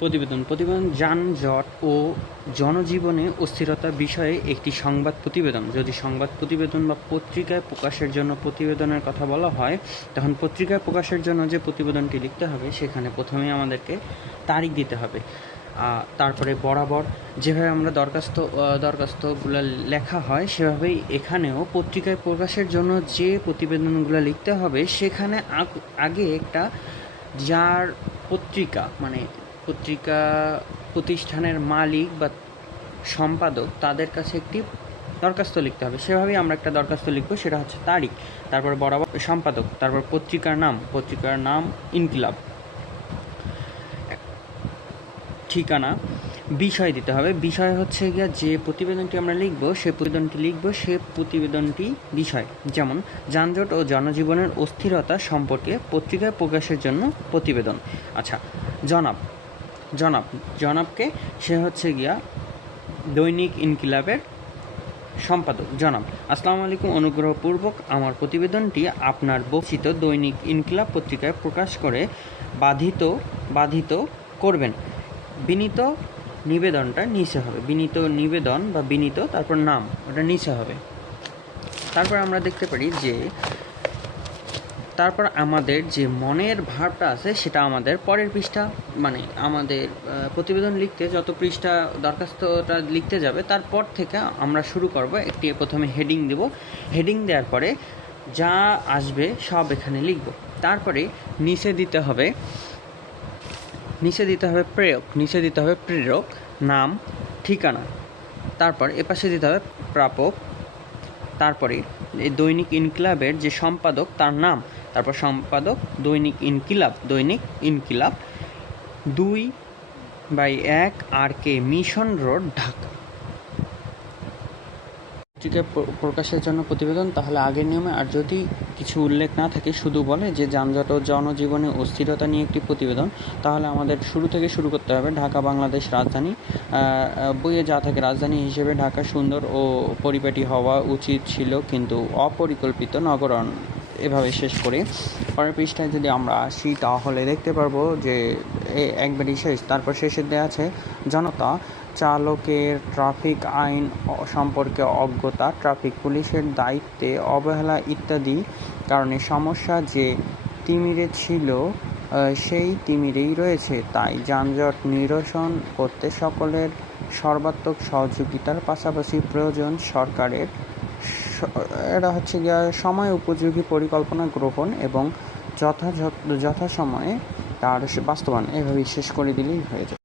প্রতিবেদন যানজট ও জনজীবনে অস্থিরতা বিষয়ে একটি সংবাদ প্রতিবেদন। যদি সংবাদ প্রতিবেদন বা পত্রিকায় প্রকাশের জন্য প্রতিবেদনের কথা বলা হয়, তখন পত্রিকায় প্রকাশের জন্য যে প্রতিবেদনটি লিখতে হবে সেখানে প্রথমেই আমাদেরকে তারিখ দিতে হবে। তারপরে বরাবর যেভাবে আমরা দরখাস্তগুলো লেখা হয় সেভাবেই এখানেও পত্রিকায় প্রকাশের জন্য যে প্রতিবেদনগুলো লিখতে হবে সেখানে আগে একটা যার পত্রিকা প্রতিষ্ঠানের মালিক বা সম্পাদক তাদের কাছে একটি দরখাস্ত লিখতে হবে। সেভাবেই আমরা একটা দরখাস্ত লিখব, সেটা হচ্ছে তারিখ, তারপর বরাবর সম্পাদক, তারপর পত্রিকার নাম ইনকিলাব, ঠিকানা, বিষয় দিতে হবে। বিষয় হচ্ছে গিয়া যে প্রতিবেদনটি আমরা লিখব সে প্রতিবেদনটি বিষয়, যেমন যানজট ও জনজীবনের অস্থিরতা সম্পর্কে পত্রিকায় প্রকাশের জন্য প্রতিবেদন। আচ্ছা, জনাবকে সে হচ্ছে গিয়া দৈনিক ইনকিলাবের সম্পাদক। জনাব, আসসালামু আলাইকুম, অনুগ্রহপূর্বক আমার প্রতিবেদনটি আপনার বর্ণিত দৈনিক ইনকিলাব পত্রিকায় প্রকাশ করে বাধিত করবেন। বিনীত নিবেদনটা নিচে হবে, তারপর নাম, ওটা নিচে হবে। তারপর আমরা দেখতে পারি যে তারপর আমাদের যে মনের ভাবটা আছে সেটা আমাদের পরের পৃষ্ঠা, আমাদের প্রতিবেদন লিখতে যত পৃষ্ঠা দরখাস্তটা লিখতে যাবে তারপর থেকে আমরা শুরু করব। প্রথমে হেডিং দেব, হেডিং দেওয়ার পরে যা আসবে সব এখানে লিখব। তারপরে নিচে দিতে হবে প্রেরক, নাম, ঠিকানা, তারপর এপাশে দিতে হবে প্রাপক, তারপরে দৈনিক ইনকিলাবের যে সম্পাদক তার নাম, তারপর সম্পাদক দৈনিক ইনকিলাব 2/1 RK মিশন রোড, ঢাকা। পত্রিকায় প্রকাশের জন্য প্রতিবেদন তাহলে আগের নিয়মে, আর যদি কিছু উল্লেখ না থাকে, শুধু বলে যে যানজট ও জনজীবনে অস্থিরতা নিয়ে একটি প্রতিবেদন, তাহলে আমাদের শুরু করতে হবে ঢাকা বাংলাদেশ রাজধানী। বইয়ে যা থাকে রাজধানী হিসেবে ঢাকা সুন্দর ও পরিপাটি হওয়া উচিত ছিল, কিন্তু অপরিকল্পিত নগরায়ণ, এভাবে শেষ করে পরের পৃষ্ঠায় যদি আমরা আসি তাহলে দেখতে পারবো যে একবারই শেষ। তারপর শেষে দেওয়া আছে জনতা, চালকের ট্রাফিক আইন সম্পর্কে অজ্ঞতা, ট্রাফিক পুলিশের দায়িত্বে অবহেলা ইত্যাদি কারণে সমস্যা যে তিমিরে ছিল সেই তিমিরেই রয়েছে। তাই যানজট নিরসন করতে সকলের সর্বাত্মক সহযোগিতার পাশাপাশি প্রয়োজন সরকারের সময় উপযোগী পরিকল্পনা গ্রহণ এবং যথাসময়ে তার বাস্তবায়ন। এভাবেই শেষ করে দিলেই হয়ে যায়।